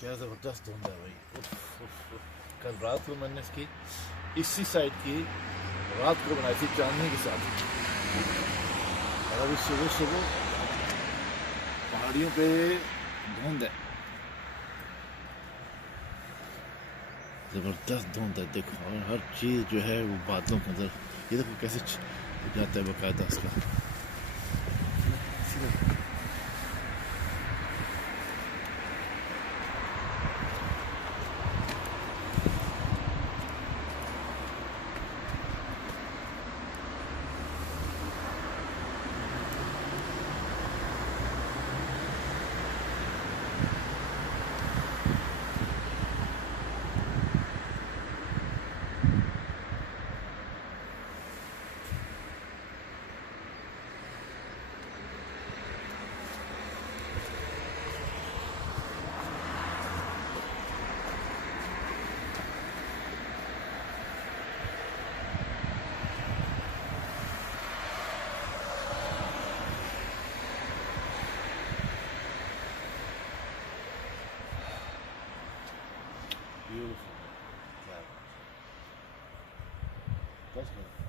क्या ज़बरदस्त धुंध है भाई। उफ, उफ, उफ। कल रात को मैंने इसकी इसी साइड की रात को बनाई थी चांदनी के साथ, और अभी सुबह सुबह पहाड़ियों पे धुंध है, ज़बरदस्त धुंध है। देखो, और हर चीज़ जो है वो बादलों के अंदर, ये देखो कैसे जाता है बाकायदा इसका। Beautiful. Yeah. That's good.